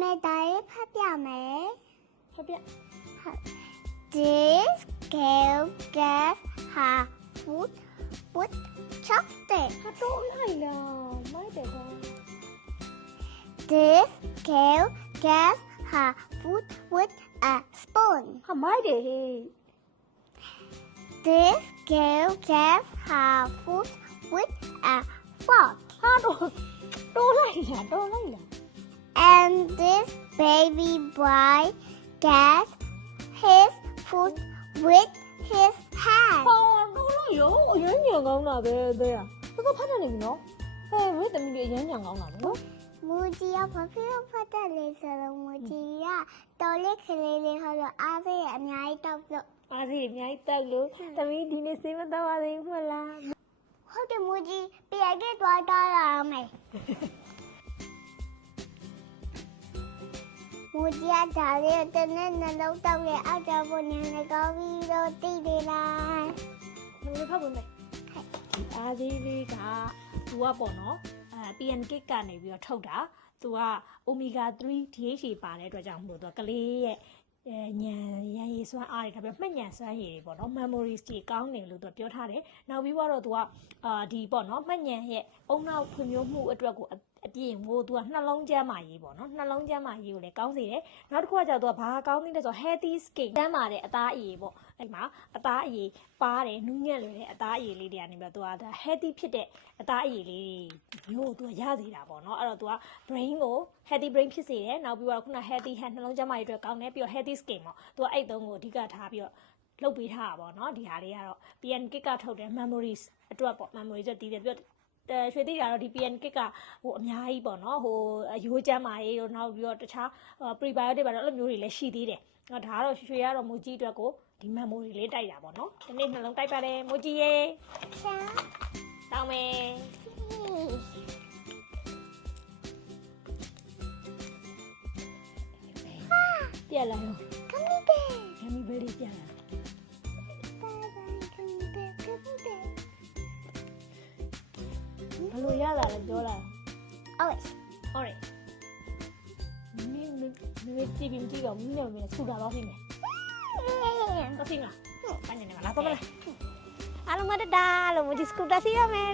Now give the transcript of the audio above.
妹带拍表没？ ဟုတ်ပြ This girl gets her food with chopstick. ဟာတော့လိုက်လားမိုက်တယ်ကွာ This girl gets her food with a spoon. ဟာမိုက်တယ်ဟေး This girl gets her food with a fork. ဟာတော့လိုက်လားတော့လိုက်လား And this baby boy gets his food with his hand. ဟာတော့လိုက်ရောအရင်ညံကောင်းတာပဲတဲ့ရတော့ဖတ်တယ်နေပြီနော်ဟဲ့ဝိသမီးလေးအရင်ညံကောင်းတာပဲနော် မူကြီးကဘာဖြစ်လို့ဖတ်တယ်လဲဆိုတော့မူကြီးကတော်လေးခလေးလေးဟောလို့အားစိတ်အများကြီးတောက်လို့ အားစီအများကြီးတက်လို့သမီးဒီနေ့စေးမတော့ပါသေးဘူးလား ဟုတ်တယ်မူကြီးပြန်ခဲ့သွားတော့ရမယ်မူကြီးကဒါလေးတနေ့နှလုံးတောက်ရဲ့အကြောင်းပေါ်နေကောင်းပြီးတော့တည်နေလား မလေးဖောက်ဝင်မယ်ဒီအားစီလေးကသူကပေါ့နော်PN cake ကနေပြီးတော့ထုတ်တာသူက omega 3 DHA ပါတဲ့အတွက်ကြောင့်မလို့သူကကလေးရဲ့ညံရန်ရည်စွမ်းအားတွေဒါပေမဲ့မှတ်ညံစွမ်းရည်တွေပေါ့နော် memories တွေကောင်းတယ်လို့သူပြောထားတယ်နောက်ပြီးတော့သူကဒီပေါ့နော်မှတ်ညံရဲ့အုံနောက်ဖွံ့ဖြိုးမှုအတွက်ကိုအပြည့်ကိုသူကနှလုံးကျန်းမာရေးပေါ့နော်နှလုံးကျန်းမာရေးကိုလည်းကောင်းစေတယ်နောက်တစ်ခုကကျတော့သူကဘာကောင်းသေးလဲဆိုတော့ healthy skin ကျန်းမာတဲ့အသားအရည်ပေါ့အဲ့မှာအသားအရည်ပါတယ်နူးညံ့လွယ်တဲ့အသားအရည်လေးတွေကနေပြီးတော့သူက healthy ဖြစ်တဲ့အသားအရည်လေးမျိုးသူကရစေတာပေါ့နော်အဲ့တော့သူက brain ကို healthy brain ဖြစ်စေတယ်နောက်ပြီးတော့ခုန healthy hand နှလုံးကျန်းမာရေးအတွက်ကောင်းတယ်ပြီးတော့ healthy skin ပေါ့သူကအဲ့သုံးကိုအဓိကထားပြီးတော့လှုပ်ပေးထားတာပေါ့နော်ဒီဟာလေးကတော့ PN cake ကထုတ်တယ် memories အတွက်ပေါ့ memories အတွက်တည်တယ်ပြီးတော့ရွှေသိတာတော့ဒီ PN cake ကဟိုအများကြီးပေါ့နော်ဟိုရိုးကျန်းမာရေးတို့နောက်ပြီးတော့တခြား prebiotic ပါတော့အဲ့လိုမျိုးတွေလည်းရှိသေးတယ်ဒါကတော့ရွှေရတော့မူကြီးအတွက်ကိုဒီ memory လေးတိုက်တာပေါ့နော်ဒီနေ့နှလုံးတိုက်ပါတယ်မူကြီးရေ ချာ တောင်းမယ်ပြက်လာရော ကမီတဲ့ ဂမ်မီဘယ်လေးပြက်လာ ပါပါကမီတဲ့ကမီတဲ့ ဘယ်လိုရလာလဲပြောလာ အော် ဟုတ်တယ်မင်းကြည့်ပြီးကြည့်တော့မင်းနဲ့မင်းဆူတာတော့ဖြစ်မယ်တော့ဖြစ်မလားပိုင်းနေမှာလားတော့မလားအားလုံးမတတာလို့မဒီစကူတာစီရမယ်